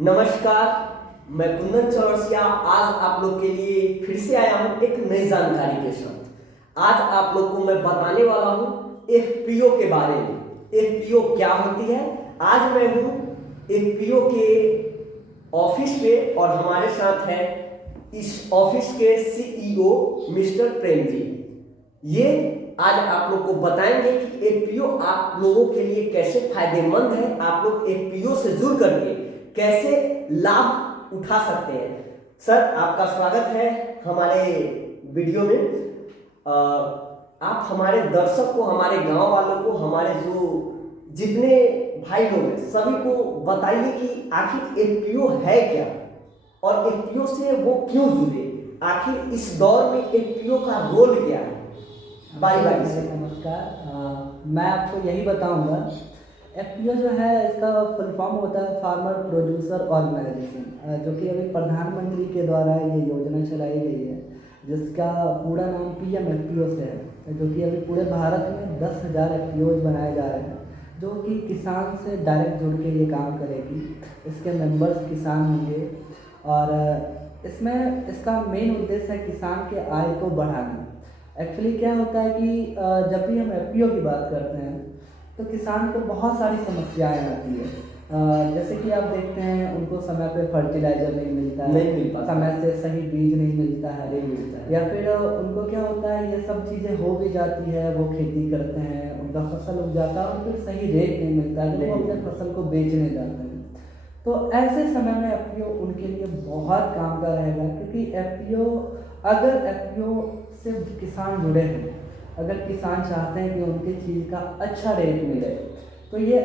नमस्कार, मैं कुंदन चौरसिया आज आप लोग के लिए फिर से आया हूँ एक नई जानकारी के साथ। आज आप लोग को मैं बताने वाला हूँ एफपीओ के बारे में। एफपीओ क्या होती है? आज मैं हूँ एफपीओ के ऑफिस पे और हमारे साथ है इस ऑफिस के सीईओ मिस्टर प्रेम जी। ये आज आप लोग को बताएंगे कि एफपीओ आप लोगों के लिए कैसे फायदेमंद है, आप लोग एफपीओ से जुड़ करके कैसे लाभ उठा सकते हैं। सर, आपका स्वागत है हमारे वीडियो में। आप हमारे दर्शक को, हमारे गांव वालों को, हमारे जो जितने भाई लोग हैं सभी को बताइए कि आखिर एफपीओ है क्या और एफपीओ से वो क्यों जुड़े, आखिर इस दौर में एफपीओ का रोल क्या है। बारी बारी से नमस्कार। मैं आपको यही बताऊंगा। एफपीओ जो है इसका फुल फॉर्म होता है फार्मर प्रोड्यूसर ऑर्गेनाइजेशन, जो कि अभी प्रधानमंत्री के द्वारा ये योजना चलाई गई है, जिसका पूरा नाम पीएम एफपीओ से है, जो कि अभी पूरे भारत में 10,000 एफपीओज बनाए जा रहे हैं, जो कि किसान से डायरेक्ट जुड़ के ये काम करेगी। इसके मेंबर्स किसान होंगे और इसमें इसका मेन उद्देश्य है किसान के आय को बढ़ाना। एक्चुअली क्या होता है कि जब भी हम एफपीओ की बात करते हैं तो किसान को बहुत सारी समस्याएं आती है। जैसे कि आप देखते हैं उनको समय पे फर्टिलाइजर नहीं मिलता है, नहीं मिल पाता, समय से सही बीज नहीं मिलता है, नहीं मिलता है। या फिर उनको क्या होता है, ये सब चीज़ें हो भी जाती है, वो खेती करते हैं, उनका फसल उग जाता है और फिर सही रेट नहीं मिलता है, तो वो अपने फसल को बेचने जाते हैं। तो ऐसे समय में एफपीओ उनके लिए बहुत काम का रहेगा, क्योंकि एफपीओ अगर एफपीओ से किसान जुड़े हैं, अगर किसान चाहते हैं कि उनकी चीज़ का अच्छा रेट मिले, तो ये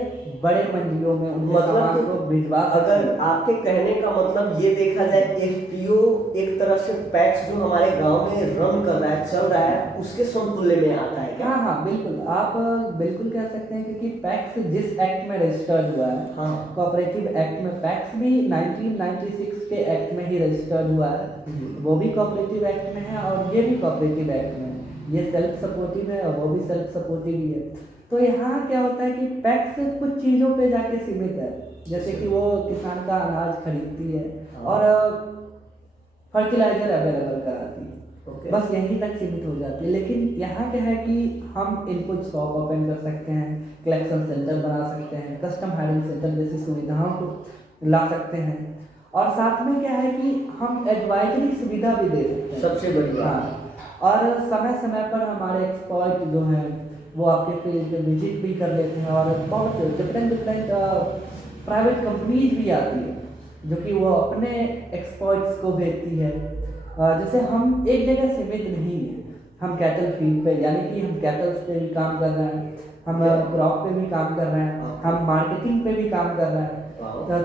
बड़े मंडियों में उनके सामान को भिजवा सकते अगर हैं। आपके कहने का मतलब ये देखा जाए, एफपीओ एक तरह से पैक्स जो हमारे गांव में रन कर रहा है, चल रहा है, उसके समतुल्य में आता है क्या? हाँ हाँ, बिल्कुल, आप बिल्कुल कह सकते हैं, क्योंकि पैक्स जिस एक्ट में रजिस्टर्ड हुआ है, हाँ, कोऑपरेटिव एक्ट में, पैक्स भी 1996 के एक्ट में ही रजिस्टर्ड हुआ है। वो भी कोऑपरेटिव एक्ट में है और ये भी कोऑपरेटिव एक्ट में है। ये सेल्फ सपोर्टिव है और वो भी सेल्फ सपोर्टिव ही है। तो यहाँ क्या होता है कि पैक्स कुछ चीज़ों पे जाके सीमित है, जैसे कि वो किसान का अनाज खरीदती है और फर्टिलाइजर अवेलेबल कराती है, बस यहीं तक सीमित हो जाती है। लेकिन यहाँ क्या है कि हम इनपुट शॉप ओपन कर सकते हैं, कलेक्शन सेंटर बना सकते हैं, कस्टम हायरिंग सेंटर जैसी सुविधाओं को ला सकते हैं, और साथ में क्या है कि हम एडवाइजरी सुविधा भी दे सकते हैं। सबसे बढ़िया। हाँ, और समय समय पर हमारे एक्सपर्ट जो हैं वो आपके फील्ड पे विजिट भी कर लेते हैं, और बहुत डिफरेंट प्राइवेट कंपनीज भी आती है जो कि वो अपने एक्सपर्ट्स को भेजती है। जैसे हम एक जगह सीमित नहीं है, हम कैटल फील्ड पे, यानी कि हम कैटल्स पे भी काम कर रहे हैं, हम क्रॉप पे भी काम कर रहे हैं, हम मार्केटिंग पे भी काम कर रहे हैं।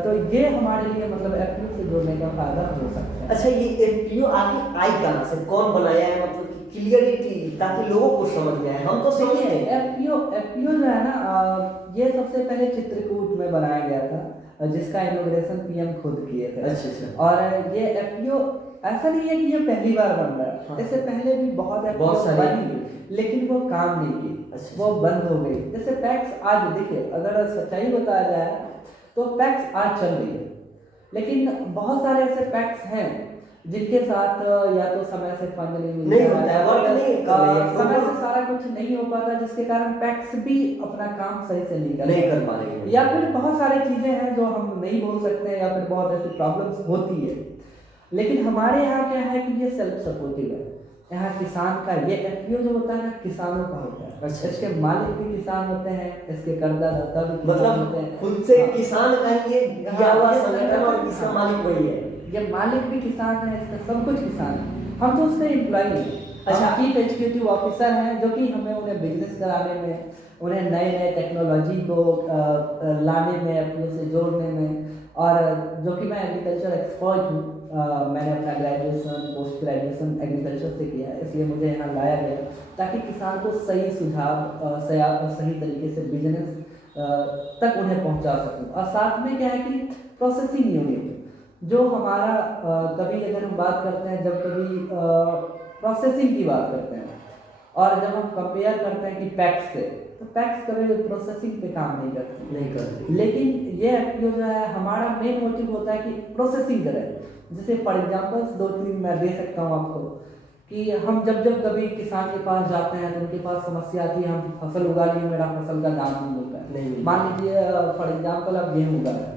तो ये हमारे लिए मतलब एफपीओ से जुड़ने का फायदा हो सकता है। अच्छा, ये एफपीओ आखिर आई कहाँ से, कौन बनाया है, मतलब कि क्लियरिटी, ताकि लोगों को समझ में आए। हम तो समझते हैं एफपीओ एफपीओ जो है ना, ये सबसे पहले चित्रकूट में बनाया गया था, जिसका इनॉग्रेशन पीएम खुद किए थे। अच्छा। और ये एफपीओ ऐसा नहीं है कि ये पहली बार बन रहा है, हाँ। इससे पहले भी बहुत एफपीओ सारे बनी, लेकिन वो काम नहीं की। अच्छा। वो बंद हो गई। जैसे पैक्स आज देखिए, अगर सच्चाई बताया जाए तो पैक्स आज चल रही है, लेकिन बहुत सारे ऐसे पैक्स हैं जिनके साथ या तो समय से फंड नहीं मिल नहीं रहा होता है, है, वर्क नहीं कर रही है, समय से सारा कुछ नहीं हो पाता, जिसके कारण पैक्स भी अपना काम सही से नहीं कर पा रही है। या फिर बहुत सारी चीजें हैं जो हम नहीं बोल सकते हैं, या फिर बहुत ऐसी प्रॉब्लम्स होती है। लेकिन हमारे यहाँ क्या है कि ये सेल्फ सपोर्टिव है। यहाँ किसान का ये एफपीओ जो होता है ना, किसानों का होता है। अच्छा। इसके मालिक भी किसान होते हैं, इसके कर्जदाता भी किसान मतलब होते हैं, खुद से हाँ। किसान का ये दिया हुआ संगठन और इसका मालिक वही है। ये मालिक भी किसान है, इसका सब कुछ किसान है। हम तो उसके एम्प्लॉय हैं। अच्छा। चीफ एग्जीक्यूटिव ऑफिसर हैं, जो कि हमें उन्हें बिजनेस कराने में, उन्हें नए नए टेक्नोलॉजी को लाने में, एफपीओ से जोड़ने में, और जो कि मैं एग्रीकल्चर एक्सपर्ट हूँ। मैंने अपना ग्रेजुएशन, पोस्ट ग्रेजुएशन एग्रीकल्चर से किया है, इसलिए मुझे यहाँ लाया गया ताकि किसान को सही सुझाव सही तरीके से बिजनेस तक उन्हें पहुँचा सकूँ। और साथ में क्या है कि प्रोसेसिंग यूनिट जो हमारा, कभी अगर हम बात करते हैं, जब कभी प्रोसेसिंग की बात करते हैं और जब हम कंपेयर करते हैं कि पैक्स से, तो पैक्स कभी प्रोसेसिंग पे काम नहीं करती। नहीं करती। लेकिन ये एफपीओ जो है हमारा मेन मोटिव होता है कि प्रोसेसिंग करें। जैसे फॉर एग्जांपल्स 2-3 मैं दे सकता हूँ आपको कि हम जब जब कभी किसान के पास जाते हैं तो उनके पास समस्या आती है, हम फसल उगा लिए, मेरा फसल का दाम नहीं मिलता है। नहीं। मान लीजिए फॉर एग्जांपल आप गेहूँ उगाया,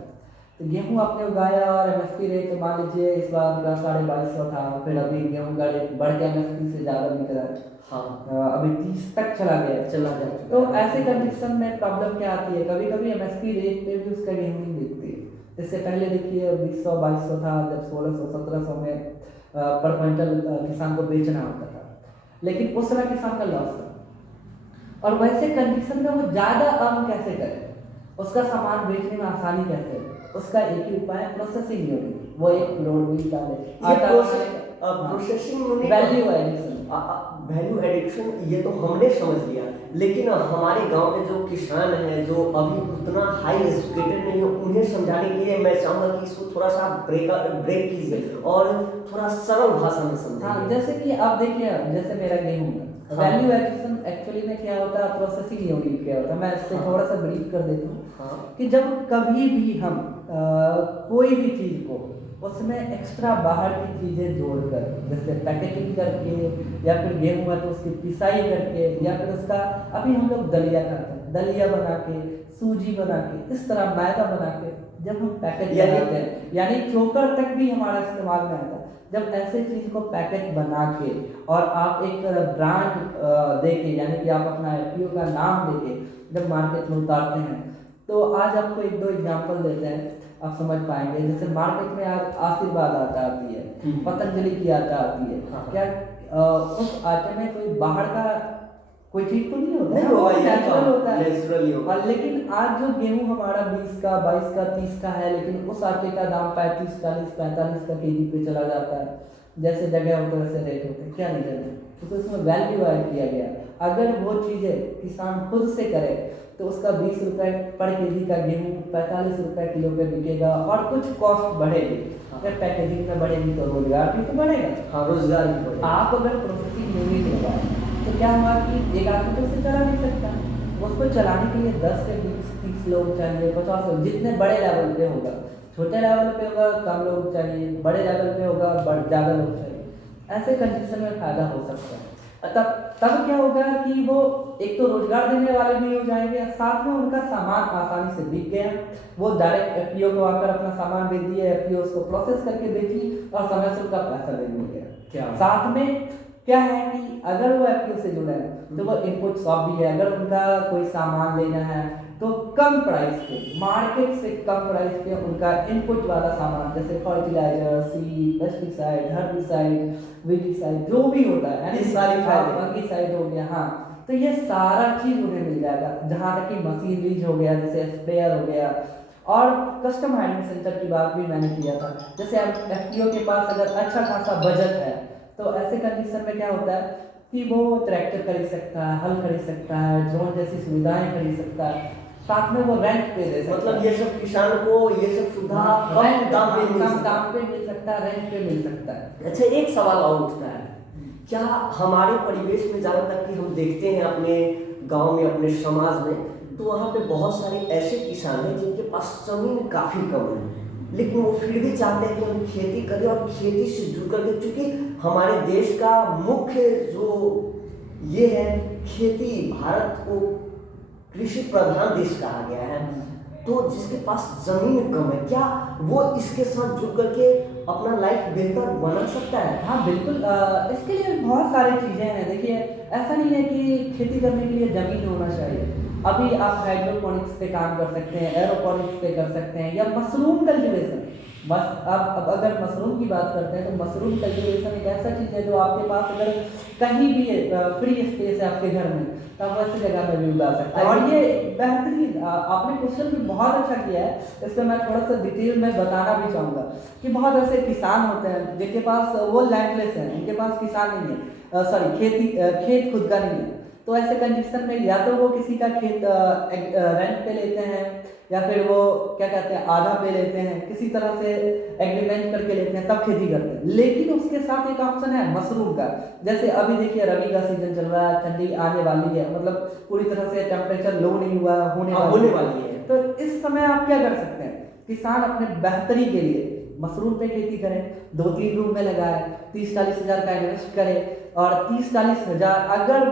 तो गेहूँ आपने उगाया और एमएसपी रेट तो मान लीजिए इस बार का 2250 था, फिर अभी गेहूँ का रेट बढ़ के एमएसपी से ज़्यादा बिक रहा है। हाँ। अभी 30 तक चला गया। चला गया। तो ऐसे कंडीशन में प्रॉब्लम क्या आती है, कभी कभी एमएसपी रेट पे भी उसका गेहूँ नहीं बिकती है। इससे पहले देखिए 2000-2200 था, जब 1600-1700 में पर क्विंटल किसान को बेचना होता था, लेकिन उस समय किसान का लॉस था। और वैसे कंडीशन में वो ज़्यादा अर्न कैसे करे, उसका सामान बेचने में आसानी कैसे है, उसका एक ही उपाय है प्रोसेसिंग यूनिट। वो एक फ्लोर मिल डाले, processing unit, value addition. Value addiction ये तो हमने समझ लिया, लेकिन हमारे गांव में जो किसान हैं जो अभी उतना हाई एजुकेटेड नहीं है, उन्हें समझाने के लिए मैं चाहूँगा कि इसको थोड़ा सा ब्रेक कीजिए और थोड़ा सरल भाषा में समझाइए। हाँ, जैसे कि आप देखिए, जैसे मेरा गेहूँ है, वैल्यू एडिशन एक्चुअली में क्या होता है, प्रोसेसिंग यूनिट क्या होता है, मैं इससे थोड़ा सा ब्रीफ कर देता हूँ कि जब कभी भी हम कोई भी चीज़ को उसमें एक्स्ट्रा बाहर की चीज़ें जोड़कर, जैसे पैकेजिंग करके या फिर गेहूँ है तो उसकी पिसाई करके या फिर उसका, अभी हम लोग दलिया खाते हैं, दलिया बना के, सूजी बना के, इस तरह मैदा बना के जब हम पैकेज बनाते हैं, यानी चोकर तक भी हमारा इस्तेमाल में आता है। जब ऐसे चीज़ को पैकेज बना के और आप एक ब्रांड देके, यानी कि आप अपना एफपीओ का नाम देके जब मार्केट में उतारते हैं, तो आज आपको 1-2 एग्जांपल देते हैं, आप समझ पाएंगे। जैसे मार्केट में आज आशीर्वाद आटा आती है, पतंजलि की आटा आती है, क्या उस आटे में कोई बाहर का कोई चीज तो नहीं होता है, वो नेचुरल होता है, नेचुरली होता है। लेकिन आज जो गेहूं हमारा 20 का, 22 का, 30 का है, लेकिन उस आटे का दाम 35, 40, 45 का केजी पे चला जाता है। जैसे जगह होता है वैसे रेट होते हैं, क्या नहीं करते, क्योंकि उसमें वैल्यू ऐड किया गया। अगर वो चीज़ें किसान खुद से करे तो उसका 20 रुपये पर केजी का गेहूँ 45 रुपये किलो पे बिकेगा और कुछ कॉस्ट बढ़ेगी। अगर पैकेजिंग में बढ़ेगी तो रोजगार भी तो बढ़ेगा। हाँ, रोजगार भी बढ़ेगा। आप अगर प्रोसेसिंग यूनिट लगाए तो क्या हुआ कि एक आदमी तो उसे चला नहीं सकता, उसको चलाने के लिए 10 से 20-30 लोग चाहिए, 50 लोग, जितने बड़े लेवल पे होगा। छोटे लेवल पे होगा कम लोग चाहिए, बड़े लेवल पे होगा ज़्यादा लोग चाहिए। ऐसे कंडीशन में फायदा हो सकता है। तब क्या होगा कि वो एक तो रोजगार देने वाले भी हो जाएंगे, साथ में उनका सामान आसानी से बिक गया, वो डायरेक्ट एफपीओ को आकर अपना सामान बेच दिया, एफपीओ उसको प्रोसेस करके बेची और समय से उनका पैसा भी मिल गया। साथ में क्या है कि अगर वो एफपीओ से जुड़े हैं तो वो इनपुट शॉप भी है, अगर उनका कोई सामान लेना है तो कम प्राइस पे, मार्केट से कम प्राइस पे उनका इनपुट वाला सामान, जैसे fertiliser, seed, pesticide, herbicide, weedicide, जो भी होता है, सारी फंगिसाइड हो गया, हाँ, तो ये सारा चीज उन्हें मिल जाएगा। जहाँ तक कि मशीनरीज हो गया, जैसे स्प्रेयर हो गया, और कस्टम हायरिंग सेंटर की बात भी मैंने किया था। जैसे एफपीओ के पास अगर अच्छा खासा बजट है तो ऐसे कंडीशन में क्या होता है कि वो ट्रैक्टर खरीद सकता है, हल खरीद सकता है, ड्रोन जैसी सुविधाएं खरीद सकता है, साथ में वो रेंट पे दे सकता है। मतलब ये सब किसान को ये सब सुविधा कम दाम पे मिल सकता है, रेंट पे मिल सकता है। अच्छा, एक सवाल और उठता है, क्या हमारे परिवेश में जहाँ तक कि हम देखते हैं अपने गांव में, अपने समाज में, तो वहाँ पे बहुत सारे ऐसे किसान हैं जिनके पास जमीन काफ़ी कम है, लेकिन वो फिर भी चाहते हैं कि हम खेती करें और खेती से जुड़ करके, क्योंकि हमारे देश का मुख्य जो ये है खेती, भारत को कृषि प्रधान देश कहा गया है, तो जिसके पास जमीन कम है, क्या वो इसके साथ जुड़ करके अपना लाइफ बेहतर बना सकता है? हाँ बिल्कुल, इसके लिए बहुत सारी चीज़ें हैं। देखिए, ऐसा नहीं है कि खेती करने के लिए ज़मीन होना चाहिए। अभी आप हाइड्रोपोनिक्स पे काम कर सकते हैं, एरोपोनिक्स पे कर सकते हैं, या मशरूम कल्टीवेशन। बस अब अगर मशरूम की बात करते हैं तो मशरूम कल्टीवेशन एक ऐसा चीज़ है जो आपके पास अगर कहीं भी फ्री स्पेस है आपके घर में, तो आप वैसी जगह में भी उगा सकते हैं। और ये बेहतरीन, आपने क्वेश्चन भी बहुत अच्छा किया है, इस पर मैं थोड़ा सा डिटेल में बताना भी चाहूँगा कि बहुत ऐसे किसान होते हैं जिनके पास वो लैंडलेस हैं, उनके पास किसान नहीं है, सॉरी खेत खुद का नहीं है। तो ऐसे कंडीशन में या तो वो किसी का खेत रेंट पे लेते हैं, या फिर वो क्या कहते हैं आधा पे लेते हैं, किसी तरह से एग्रीमेंट करके लेते हैं, तब खेती करते हैं। लेकिन उसके साथ एक ऑप्शन है मशरूम का। जैसे अभी देखिए रबी का सीजन चल रहा है, ठंडी आने वाली है, मतलब पूरी तरह से टेम्परेचर लो नहीं हुआ, होने वाली है। तो इस समय आप क्या कर सकते हैं, किसान अपने बेहतरी के लिए मशरूम पे खेती करें, 2-3 रूम में लगाए, 30-40 हज़ार का इन्वेस्ट करें, और 30-40 हज़ार अगर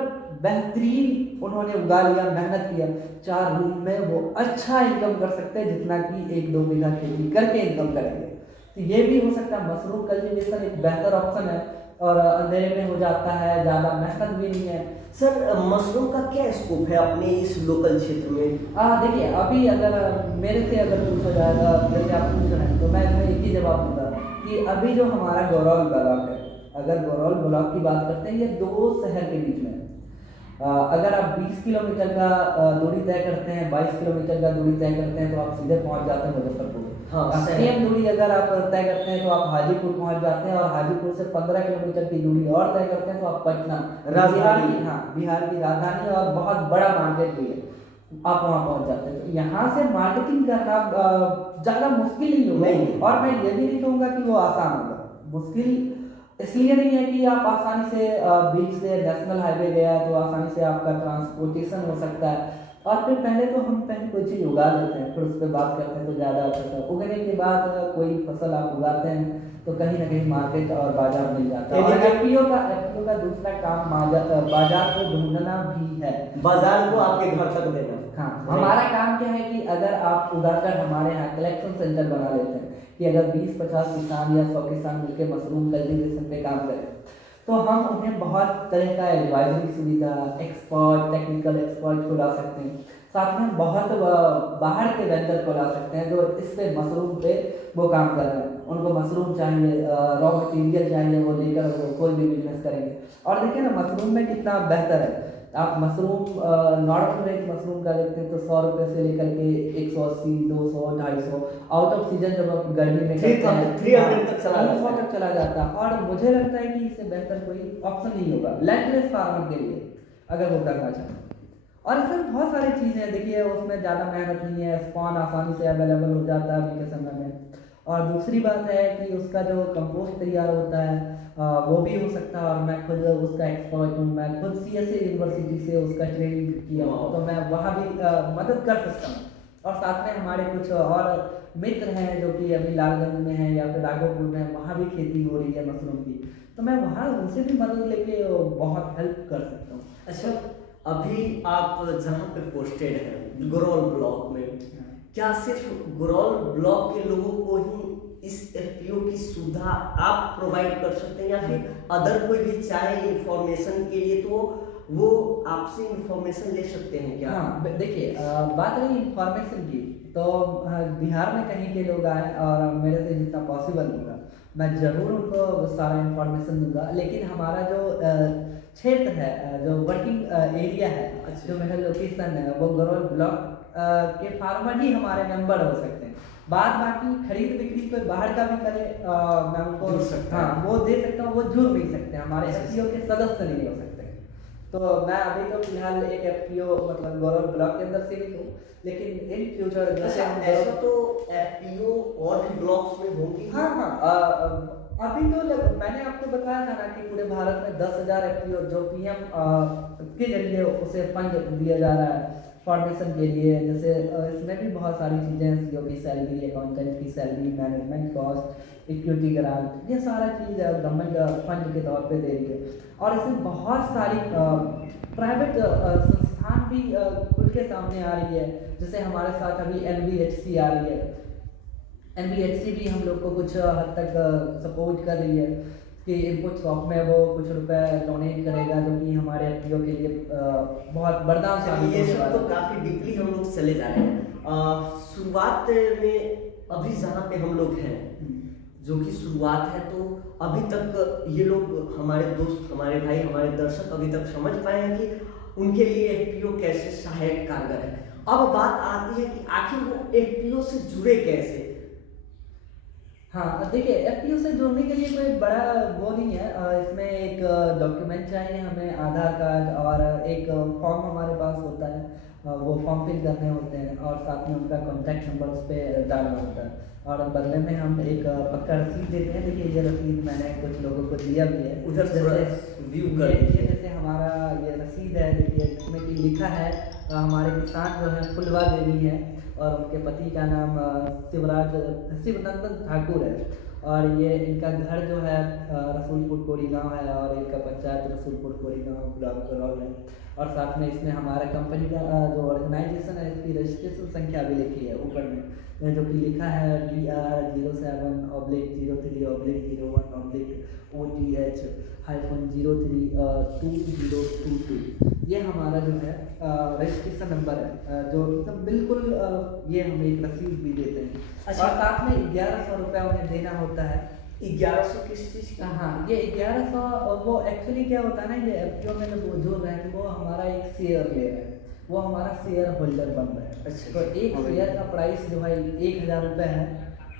बेहतरीन उन्होंने उगा लिया, मेहनत किया, 4 रूम में वो अच्छा इनकम कर सकते हैं जितना कि 1-2 बीघा खेती करके इनकम करेंगे। तो ये भी हो सकता है, मशरूम कल्टीवेशन एक बेहतर ऑप्शन है, और अंधेरे में हो जाता है, ज़्यादा मेहनत भी नहीं है। सर मशरूम का क्या स्कोप है अपने इस लोकल क्षेत्र में? देखिए अभी अगर मेरे से अगर पूछा जाएगा, जैसे आप पूछ रहे हैं, तो मैं इसमें एक ही जवाब दूंगा कि अभी जो हमारा गौरव ब्लॉक है, अगर गौरव ब्लॉक की बात करते हैं, ये 2 शहर के बीच में है। अगर आप 20 किलोमीटर का दूरी तय करते हैं, 22 किलोमीटर का दूरी तय करते हैं, तो आप सीधे पहुंच जाते हैं मुजफ्फरपुर। हाँ, सेम दूरी अगर आप तय करते हैं तो आप हाजीपुर पहुंच जाते हैं, और हाजीपुर से 15 किलोमीटर की दूरी और तय करते हैं तो आप पटना, राजधानी, हाँ बिहार की राजधानी और बहुत बड़ा मार्केट भी है, आप वहाँ पहुँच जाते हैं। तो यहाँ से मार्केटिंग करना ज़्यादा मुश्किल नहीं होगा, और मैं ये भी नहीं कहूँगा कि वो आसान होगा। मुश्किल इसलिए नहीं है कि आप आसानी से बीच से नेशनल हाईवे गया है तो आसानी से आपका ट्रांसपोर्टेशन हो सकता है, और फिर पहले कोई चीज़ उगा लेते हैं, फिर उस पर बात करते हैं तो ज़्यादा अच्छा है। उगने के बाद कोई फसल आप उगाते हैं तो कहीं ना कहीं मार्केट और बाजार मिल जाता है। और एफपीओ का दूसरा काम बाजार को ढूंढना भी है, बाजार को आपके घर तक देना। हाँ, हमारा काम क्या है कि अगर आप उगाकर हमारे यहाँ कलेक्शन सेंटर बना लेते हैं, कि अगर 20-50 किसान या 100 किसान मिलकर मशरूम कल्टीवेशन पे काम करें, तो हम उन्हें बहुत तरह का एडवाइजरी सुविधा, एक्सपर्ट, टेक्निकल एक्सपर्ट को ला सकते हैं, साथ में बहुत बाहर के वेंडर को ला सकते हैं जो इस पे मशरूम पे वो काम कर रहे हैं। उनको मशरूम चाहिए, रॉ मटेरियल चाहिए, वो लेकर वो कोई भी बिजनेस करेंगे। और देखिए ना मशरूम में कितना बेहतर है, आप मशरूम नॉर्मल रेट मशरूम का देखते हैं तो 100 रुपये से लेकर के 180, 200, 250, आउट ऑफ सीजन जब आप गर्मी में 300 तक चला जाता है। और मुझे लगता है कि इससे बेहतर कोई ऑप्शन नहीं होगा लैंडलेस फार्मर के लिए, अगर वो करना चाहें। और इसमें बहुत सारी चीज़ें हैं, देखिए उसमें ज़्यादा मेहनत नहीं है, स्पॉन आसानी से अवेलेबल हो जाता है अभी के समय में। और दूसरी बात है कि उसका जो कंपोस्ट तैयार होता है वो भी हो सकता है, और मैं खुद उसका एक्सपर्ट हूँ, मैं खुद CSA यूनिवर्सिटी से उसका ट्रेनिंग किया हूँ, तो मैं वहाँ भी मदद कर सकता हूँ। और साथ में हमारे कुछ और मित्र हैं जो कि अभी लालगंज में हैं या फिर राघोपुर में, वहाँ भी खेती हो रही है मशरूम की, तो मैं वहाँ उनसे भी मदद लेके बहुत हेल्प कर सकता हूँ। अच्छा, अभी आप जहाँ पे पोस्टेड हैं गुरौल ब्लॉक में, क्या सिर्फ गुरौल ब्लॉक के लोगों को ही इस FPO की सुविधा आप प्रोवाइड कर सकते हैं, या फिर अदर कोई भी चाहे इंफॉर्मेशन के लिए तो वो आपसे इंफॉर्मेशन ले सकते हैं क्या? हाँ देखिए, बात रही इंफॉर्मेशन की, तो बिहार में कहीं के लोग आए और मेरे से जितना पॉसिबल होगा मैं ज़रूर उनको सारा इंफॉर्मेशन दूंगा। लेकिन हमारा जो क्षेत्र है, जो वर्किंग एरिया है, जो मेरा लोकेशन है, वो गौरव ब्लॉक के फार्मर ही हमारे मेंबर हो सकते हैं। बाद बाकी खरीद बिक्री कोई बाहर का भी करे, मैं उनको वो दे सकता हूँ, वो जुड़ नहीं सकते, हमारे FPO के सदस्य नहीं हो सकते। तो मैं अभी तो फिलहाल एक FPO मतलब गौरव ब्लॉक के अंदर सीमित हूँ, लेकिन इन फ्यूचर जैसे ऐसा तो FPO और भी ब्लॉक्स में होंगे। हाँ, अभी तो मैंने आपको बताया था ना कि पूरे भारत में 10,000 FPO जो PM के जरिए उसे फंड दिया जा रहा है फॉर्मेशन के लिए। जैसे इसमें भी बहुत सारी चीज़ें हैं, CO की सैलरी, अकाउंटेंट की salary, management cost, equity grant, ये सारा चीज़ गवर्नमेंट फंड के तौर पे दे रही है। और इसमें बहुत सारी प्राइवेट संस्थान भी खुल के सामने आ रही है, जैसे हमारे साथ अभी NBHC आ रही है। NBHC भी हम लोग को कुछ हद तक सपोर्ट कर रही है कि इनपुट शॉप में वो कुछ रुपए डोनेट करेगा, जो कि हमारे FPO के लिए बहुत वरदान साबित होने वाला है। तो काफ़ी डीपली हम लोग चले जा रहे हैं। शुरुआत में अभी जहाँ पे हम लोग हैं, जो कि शुरुआत है, तो अभी तक ये लोग हमारे दोस्त, हमारे भाई, हमारे दर्शक अभी तक समझ पाए हैं कि उनके लिए FPO कैसे सहायक कारगर है। अब बात आती है कि आखिर वो FPO से जुड़े कैसे। हाँ देखिए, FPO से जुड़ने के लिए कोई बड़ा वो नहीं है, इसमें एक डॉक्यूमेंट चाहिए हमें, आधार कार्ड, और एक फॉर्म हमारे पास होता है, वो फॉर्म फिल करने होते हैं और साथ में उनका कॉन्टैक्ट नंबर उस पर डालना होता है और बदले में हम एक पक्का रसीद देते हैं। देखिए ये रसीद मैंने कुछ लोगों को दिया भी है, उधर थोड़ा व्यू कर ये दीजिए। जैसे हमारा ये रसीद है, देखिए इसमें कि लिखा है हमारे किसान जो है फुलवा देवी है और उनके पति का नाम शिवनंदन ठाकुर है और ये इनका घर जो है रसूलपुर कोरी गाँव है और इनका पंचायत रसूलपुर कोरी गाँव ब्लॉक करौल है और साथ में इसमें हमारा कंपनी का जो ऑर्गेनाइजेशन है इसकी रजिस्ट्रेशन संख्या भी लिखी है ऊपर में, जो कि लिखा है DR07/03/01/OTH-032022। ये हमारा जो है रजिस्ट्रेशन नंबर है, जो एकदम बिल्कुल ये हम एक रसीद भी देते हैं। अच्छा। और साथ में 1100 रुपया उन्हें देना होता है। 1100 किस चीज़ का? हाँ, ये 1100 वो एक्चुअली क्या होता है ना, ये एफपीओ में जो रहे हैं वो हमारा एक शेयर ले रहे हैं, वो हमारा शेयर होल्डर बन रहा है। अच्छा। तो एक शेयर का प्राइस जो है 1000 रुपये है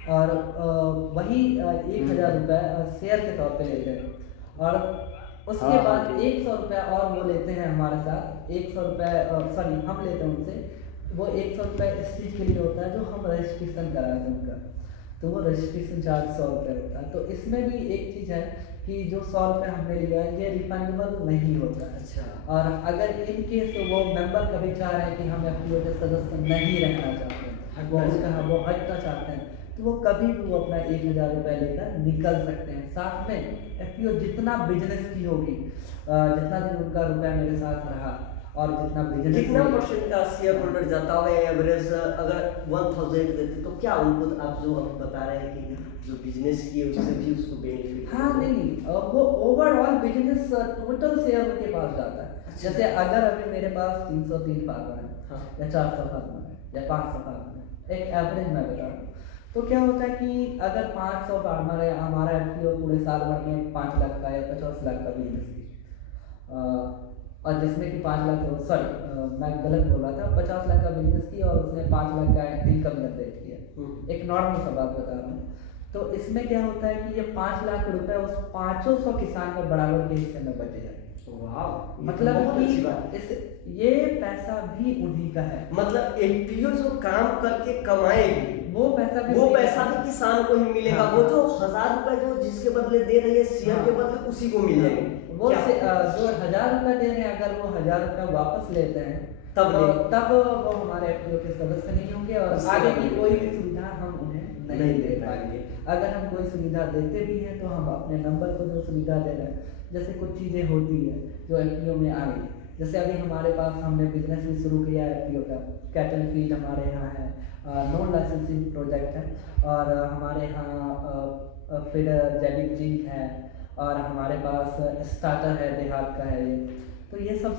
और वही 1000 रुपये शेयर के तौर पे लेते हैं और उसके बाद 100 रुपये और वो लेते हैं हमारे साथ। 100 रुपये सॉरी हम लेते हैं उनसे, वो 100 रुपये इस चीज़ के लिए होता है जो हम रजिस्ट्रेशन कराते हैं उनका, तो वो रजिस्ट्रेशन चार्ज 100 रुपये होता है। तो इसमें भी एक चीज़ है कि जो 100 रुपये हमने लिया है ये रिफंडेबल नहीं होता है। अच्छा। और अगर इन केस वो मेंबर कभी चाह रहे हैं कि हम एफपीओ के सदस्य नहीं रहना चाहते हैं, वो हटना चाहते हैं, तो वो कभी भी वो अपना 1000 रुपये लेकर निकल सकते हैं। साथ में एफपीओ जितना बिजनेस की होगी, जितना दिन उनका रुपया मेरे साथ रहा और जितना बिजनेस, कितना परसेंट का शेयर होल्डर जाता होगा एवरेज? अगर 1000 देते तो क्या उनको, आप जो अभी बता रहे हैं कि जो बिजनेस किए उससे भी उसको बेनिफिट? हाँ नहीं, वो ओवरऑल बिजनेस टोटल शेयर उनके पास जाता है। अच्छा। जैसे अगर अभी मेरे पास 303 फार्मर है हाँ। या 400 फार्मर है या 500 फार्मर है, एक एवरेज मैं बता रहा हूँ, तो क्या होता है कि अगर 500 फार्मर है, हमारा एफपीओ पूरे साल भर में 5 लाख का या 50 लाख का बिजनेस की और जिसमें कि 5 लाख, सॉरी मैं गलत बोल रहा था, 50 लाख का बिजनेस किया और उसने 5 लाख का इनकम जनरेट किया। एक नॉर्मल सा बात बता रहा हूँ। तो इसमें क्या होता है कि ये 5 लाख रुपए उस 500 किसान में बराबर के हिस्से में बचे जाए। वाह, मतलब बहुत अच्छी कि बात है। ये पैसा भी उन्हीं का है, मतलब एफपीओ जो काम करके कमाएगी वो पैसा भी किसान को ही मिलेगा। हाँ। वो जो 1000 रुपए जो जिसके बदले दे रही है शेयर के बदले उसी को मिलेगा। वो जो 1000 रुपये दे रहे हैं, अगर वो 1000 रुपये वापस लेते हैं तब वो हमारे एफपीओ के सदस्य नहीं होंगे और आगे की कोई भी सुविधा हम उन्हें नहीं दे पाएंगे। अगर हम कोई सुविधा देते भी हैं तो हम अपने मेंबर को जो सुविधा दे रहे हैं, जैसे कुछ चीज़ें होती है जो एफपीओ में आई, जैसे अभी हमारे पास हमने बिजनेस भी शुरू किया है एफपीओ का, कैटल फीड हमारे यहाँ है, नॉन लाइसेंसिंग प्रोजेक्ट है और हमारे यहाँ फिर जैविक जिंक है और हमारे पास स्टार्टर है, देहात का है ये। तो ये सब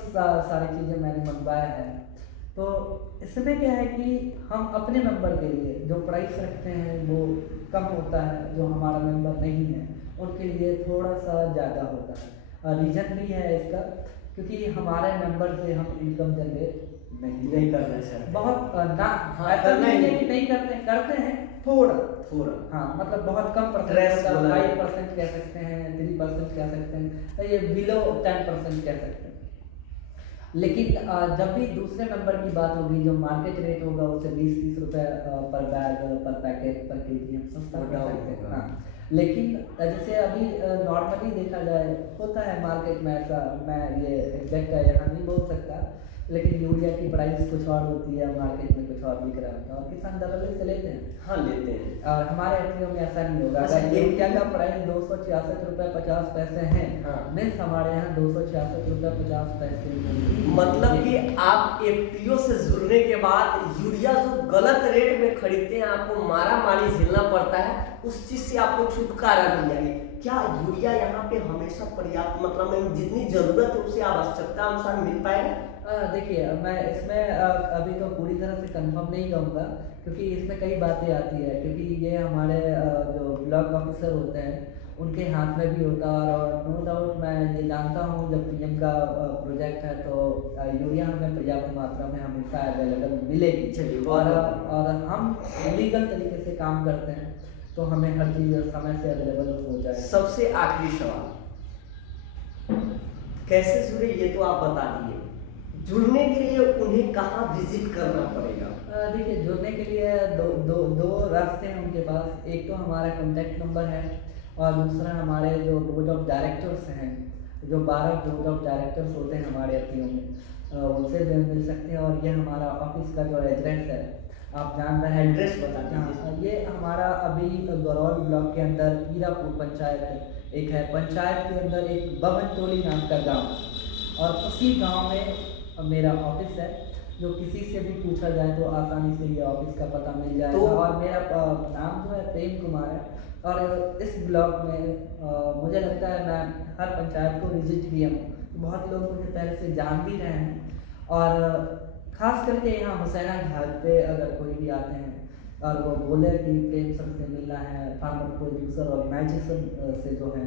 सारी चीज़ें मैंने मंगवाया है। तो इसमें क्या है कि हम अपने मेंबर के लिए जो प्राइस रखते हैं वो कम होता है, जो हमारा मेंबर नहीं है उनके लिए थोड़ा सा ज़्यादा होता है। रीज़न भी है इसका, क्योंकि हमारे मेंबर से हम इनकम जनरेट नहीं करना चाहिए। बहुत ना, हाँ, ऐसा नहीं है कि नहीं करते हैं, थोड़ा थोड़ा, हाँ, मतलब बहुत कम Stress परसेंट, बोला 5% कह सकते हैं, 3% कह सकते हैं, ये बिलो 10% कह सकते हैं। लेकिन जब भी दूसरे नंबर की बात होगी, जो मार्केट रेट होगा उससे 20-30 रुपये पर बैग, पर पैकेट, पर केजी हम सस्ता कर सकते हैं। हाँ, लेकिन जैसे अभी नॉर्मली देखा जाए होता है मार्केट में ऐसा, मैं ये एग्जैक्ट यहाँ नहीं बोल सकता, लेकिन यूरिया की प्राइस कुछ और होती है, मार्केट में कुछ और बिक रहा होता है और किसान डबल से लेते हैं। हाँ, लेते हैं। और हमारे एफपीओ में ऐसा नहीं होगा। अच्छा, अगर यूरिया का प्राइस 266 रुपये 50 पैसे हैं, हाँ। मीन्स हमारे यहाँ 266 रुपये 50 पैसे। मतलब कि आप एफपीओ से जुड़ने के बाद यूरिया जो गलत रेट में खरीदते हैं, आपको मारा मारी झेलना पड़ता है, उस चीज से आपको छुटकारा मिल जाएगी। क्या यूरिया यहाँ पे हमेशा पर्याप्त मात्रा में जितनी जरूरत है उसे आवश्यकता अनुसार मिल पाएगा? देखिए, मैं इसमें अभी तो पूरी तरह से कंफर्म नहीं कहूँगा, क्योंकि इसमें कई बातें आती है, क्योंकि ये हमारे जो ब्लॉक ऑफिसर होते हैं उनके हाथ में भी होता है और नो डाउट मैं ये जानता हूँ जब पीएम का प्रोजेक्ट है तो यूरिया हमें पर्याप्त मात्रा में हमेशा अवेलेबल मिलेगी। चलिए, और हम लीगल तरीके से काम करते हैं तो हमें हर चीज़ समय से अवेलेबल हो जाए। सबसे आखिरी सवाल, कैसे जुड़े ये तो आप बता दिए, जुड़ने के लिए उन्हें कहाँ विजिट करना पड़ेगा? देखिए, जुड़ने के लिए दो दो दो रास्ते हैं उनके पास। एक तो हमारा कॉन्टैक्ट नंबर है और दूसरा हमारे जो बोर्ड ऑफ डायरेक्टर्स हैं, जो 12 बोर्ड ऑफ डायरेक्टर्स होते हैं हमारे एफपीओ में, उनसे भी मिल सकते हैं। और ये हमारा ऑफिस का जो एड्रेस है, आप जान रहे हैं एड्रेस बता दीजिए। हाँ, ये हमारा अभी गरौल ब्लॉक के अंदर हीरापुर पंचायत एक है। पंचायत के अंदर एक बबन टोली नाम का गाँव, और उसी गाँव में मेरा ऑफिस है। जो किसी से भी पूछा जाए तो आसानी से ये ऑफिस का पता मिल जाएगा। और मेरा नाम जो है प्रेम कुमार है। और इस ब्लॉक में मुझे लगता है मैं हर पंचायत को विजिट किया हूँ, बहुत लोग मुझे पहले से जान भी रहे हैं। और ख़ास करके यहाँ हुसैना घाट पे अगर कोई भी आते हैं और वो बोले कि प्रेम सर से मिलना है, फार्मर प्रोड्यूसर ऑर्गेनाइजेशन से जो है,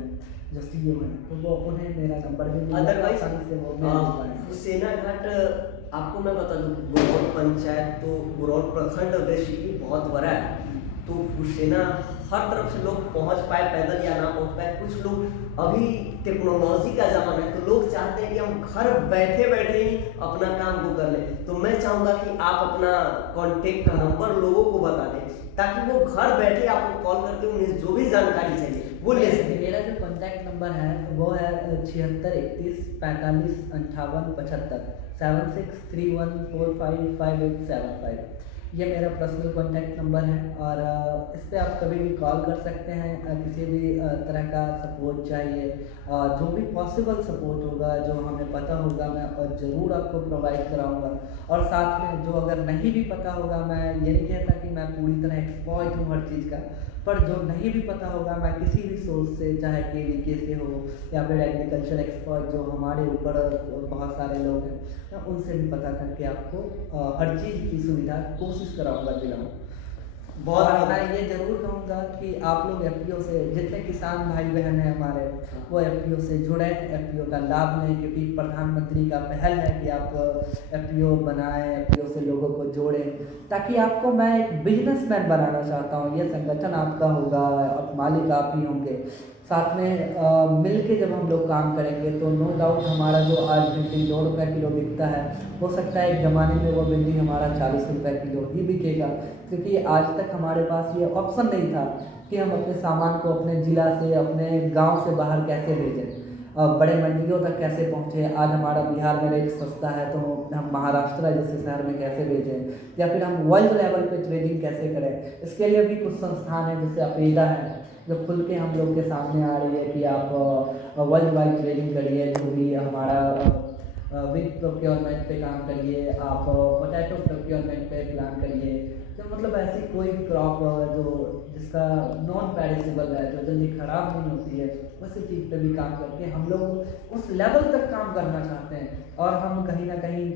जो सीईओ हैं, तो वो उन्हें मेरा नंबर भी मिला। अदरवाइज से वो मिल पाएंगे। हुसैना घाट, आपको मैं बता दूं, गुरौल पंचायत तो गुरौल प्रखंड बेसिकली बहुत बड़ा है, तो हुसैना हर तरफ से लोग पहुंच पाए पैदल या ना पहुंच पाए। कुछ लोग अभी टेक्नोलॉजी का ज़माना है, तो लोग चाहते हैं कि हम घर बैठे बैठे ही अपना काम को कर लें। तो मैं चाहूँगा कि आप अपना कॉन्टेक्ट नंबर लोगों को बता दें, ताकि वो घर बैठे आपको कॉल करके उन्हें जो भी जानकारी चाहिए वो ले सकें। मेरा जो कॉन्टैक्ट नंबर है वो है 76 31 45 58 75 7631455875। ये मेरा पर्सनल कॉन्टैक्ट नंबर है। और इस पर आप कभी भी कॉल कर सकते हैं। किसी भी तरह का सपोर्ट चाहिए, जो भी पॉसिबल सपोर्ट होगा, जो हमें पता होगा, मैं ज़रूर आपको प्रोवाइड कराऊंगा। और साथ में जो अगर नहीं भी पता होगा, मैं ये नहीं कहता कि मैं पूरी तरह एक्सपर्ट हूँ हर चीज़ का, पर जो नहीं भी पता होगा मैं किसी भी सोर्स से, चाहे केवीके से हो या फिर एग्रीकल्चर एक्सपर्ट जो हमारे ऊपर बहुत सारे लोग हैं, मैं उनसे भी पता करके आपको हर चीज़ की सुविधा कोशिश कराऊंगा दिलाऊँ। और मैं ये ज़रूर कहूँगा कि आप लोग एफपीओ से, जितने किसान भाई बहन हैं हमारे, वो एफपीओ से जुड़ें, एफपीओ का लाभ लें, क्योंकि प्रधानमंत्री का पहल है कि आप एफपीओ बनाएं, एफपीओ से लोगों को जोड़ें, ताकि आपको मैं एक बिजनेसमैन बनाना चाहता हूँ। ये संगठन आपका होगा, मालिक आप ही होंगे। साथ में मिल के जब हम लोग काम करेंगे तो नो डाउट हमारा जो आज भिंडी 2 रुपये किलो बिकता है, हो सकता है एक ज़माने में वो भिंडी हमारा 40 रुपये किलो ही बिकेगा, क्योंकि आज तक हमारे पास ये ऑप्शन नहीं था कि हम अपने सामान को अपने ज़िला से, अपने गांव से बाहर कैसे भेजें, बड़े मंडियों तक कैसे पहुँचे। आज हमारा बिहार में रेट सस्ता है तो हम महाराष्ट्र जैसे शहर में कैसे भेजें, या फिर हम वर्ल्ड लेवल पे ट्रेडिंग कैसे करें। इसके लिए भी कुछ संस्थान हैं, जैसे अपेडा है, जो खुल के हम लोग के सामने आ रही है कि आप वर्ल्ड वाइड ट्रेडिंग करिए, जो भी हमारा विग प्रोक्योरमेंट पे काम करिए, आप पोटैटो प्रोक्योरमेंट पे प्लान करिए। तो मतलब ऐसी कोई क्रॉप जो जिसका नॉन पेरिसेबल है, जो जल्दी ख़राब नहीं होती है, उसी चीज़ पे भी काम करके हम लोग उस लेवल तक काम करना चाहते हैं। और हम कहीं ना कहीं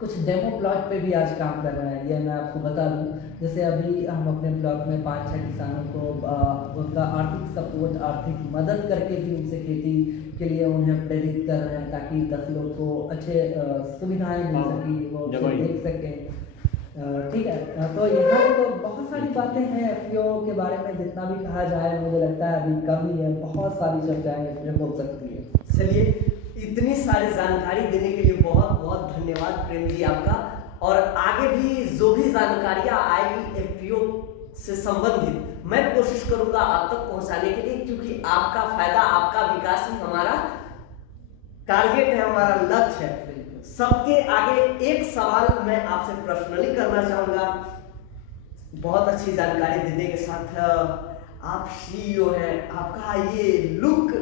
कुछ डेमो प्लॉट पे भी आज काम कर रहे हैं, ये मैं आपको बता दूं। जैसे अभी हम अपने ब्लॉक में 5-6 किसानों को उनका आर्थिक सपोर्ट, आर्थिक मदद करके भी उनसे खेती के लिए उन्हें प्रेरित कर रहे हैं, ताकि 10 लोग को अच्छे सुविधाएं मिल सकें, वो देख सकें। ठीक है, तो यहाँ तो बहुत सारी बातें हैं एफपीओ के बारे में, जितना भी कहा जाए मुझे लगता है अभी कम ही है, बहुत सारी चर्चाएं इसमें हो सकती है। चलिए, इतनी सारी जानकारी देने के लिए बहुत बहुत धन्यवाद प्रेम जी आपका। और आगे भी जो भी जानकारियाँ आएगी एफपीओ से संबंधित, मैं कोशिश करूंगा आप तक पहुंचाने के लिए, क्योंकि आपका फायदा, आपका विकास ही हमारा टारगेट है, हमारा लक्ष्य है। सबके आगे एक सवाल मैं आपसे पर्सनली करना चाहूंगा। बहुत अच्छी जानकारी देने के साथ आप सीईओ हैं, आपका ये लुक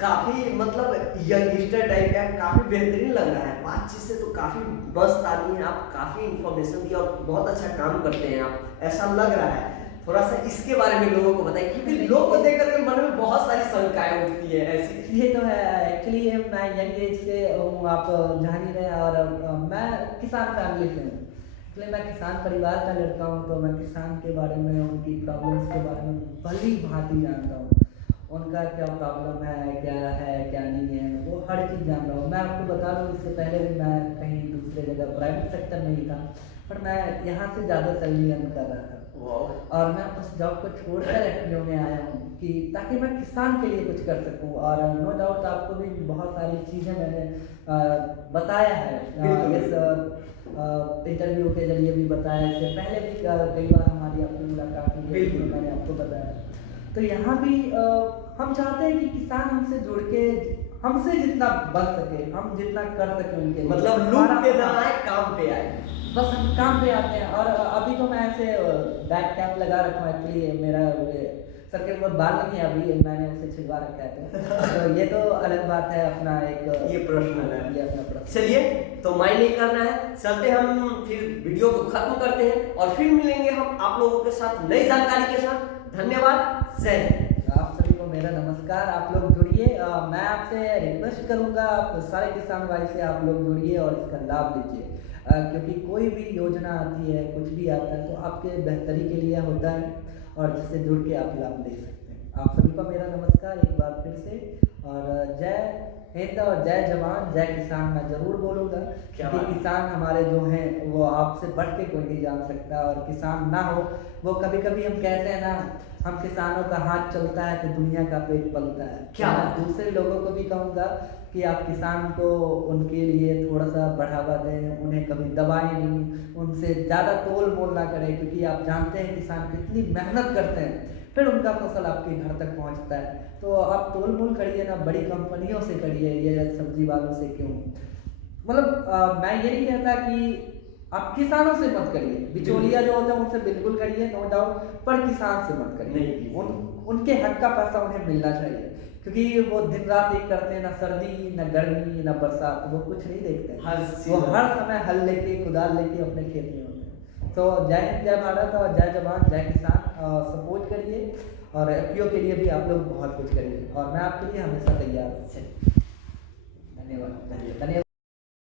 काफी मतलब यंगस्टर टाइप का, काफी बेहतरीन लग रहा है। बातचीत से तो काफी मस्त आदमी है आप, काफी इंफॉर्मेशन दी और बहुत अच्छा काम करते हैं आप, ऐसा लग रहा है। थोड़ा सा इसके बारे में लोगों को बताइए, क्योंकि लोग को देख करके मन में बहुत सारी शंकाएं उठती है ऐसी। ये तो है, एक्चुअली मैं यंग एज से हूँ, आप जान ही रहे हैं। और मैं किसान फैमिली से हूँ, इसलिए मैं किसान परिवार का लड़का हूँ, तो मैं किसान के बारे में, उनकी प्रॉब्लम्स के बारे में भली भांति जानता हूँ। उनका क्या प्रॉब्लम है क्या नहीं है, वो हर चीज़ जान रहा हूँ। मैं आपको बता दूँ, इससे पहले भी मैं कहीं दूसरे जगह प्राइवेट सेक्टर में ही था, पर मैं यहाँ से ज़्यादा सैलरी अर्न कर रहा था। वाह। और मैं उस जॉब को छोड़कर एफपीओ में आया हूँ कि ताकि मैं किसान के लिए कुछ कर सकूँ। और नो डाउट आपको भी बहुत सारी चीज़ें मैंने बताया है इस इंटरव्यू के जरिए भी बताया, इससे पहले भी कई बार हमारी आपकी मुलाकात हुई है, बिल्कुल। इसमें मैंने आपको बताया। तो यहाँ भी हम चाहते हैं कि किसान हमसे जुड़ के हमसे जितना बन सके, हम जितना कर सके उनके लिए, मतलब लूट हमारा के ना आए, काम पे आए। बस हम काम पे आते हैं। और अभी तो मैं ऐसे बैक कैप लगा रखा हूँ, एक्चुअली मेरा सर के ऊपर बाल नहीं है, अभी मैंने उसे छिलवा रखा है। तो ये तो अलग बात है, अपना एक ये प्रश्न है। ये अपना प्रश्न। चलिए, तो माइंड नहीं करना है, चलते हम फिर वीडियो को खत्म करते हैं और फिर मिलेंगे हम आप लोगों के साथ नई जानकारी के साथ। धन्यवाद, जय हिंद। आप सभी को मेरा नमस्कार। आप लोग जुड़िए, मैं आपसे रिक्वेस्ट करूंगा, आप सारे किसान भाई से आप लोग जुड़िए और इसका लाभ लीजिए, क्योंकि कोई भी योजना आती है, कुछ भी आता है तो आपके बेहतरी के लिए होता है और जिससे जुड़ के आप लाभ ले सकते हैं। आप सभी को मेरा नमस्कार एक बार फिर से, और जय हिंद और जय जवान जय किसान मैं जरूर बोलूँगा, क्योंकि किसान हमारे जो हैं वो आपसे बढ़ के कोई नहीं जान सकता। और किसान ना हो, वो कभी कभी हम कहते हैं ना, हम किसानों का हाथ चलता है तो दुनिया का पेट पलता है। क्या मैं दूसरे लोगों को भी कहूँगा कि आप किसान को उनके लिए थोड़ा सा बढ़ावा दें, उन्हें कभी दबाएं नहीं, उनसे ज़्यादा तोल मोल ना करें, क्योंकि आप जानते हैं किसान कितनी मेहनत करते हैं, फिर उनका फसल आपके घर तक पहुंचता है। तो आप तोल मोल करिए ना, बड़ी कंपनियों से करिए, ये सब्जी वालों से क्यों। मतलब मैं ये नहीं कहता कि आप किसानों से मत करिए, बिचौलिया जो होता है उनसे बिल्कुल करिए, नो डाउट, पर किसान से मत करिए। उनके हक का पैसा उन्हें मिलना चाहिए, क्योंकि वो दिन रात एक करते हैं, ना सर्दी ना गर्मी ना बरसात, वो कुछ नहीं देखते हैं, वो हर समय हल लेके कुदाल लेके अपने खेत में होते हैं। तो जय हिंद जय भारत और जय जवान जय किसान। सपोर्ट करिए और एफपीओ के लिए भी आप लोग बहुत कुछ करिए और मैं आपके लिए हमेशा तैयार हूँ। धन्यवाद।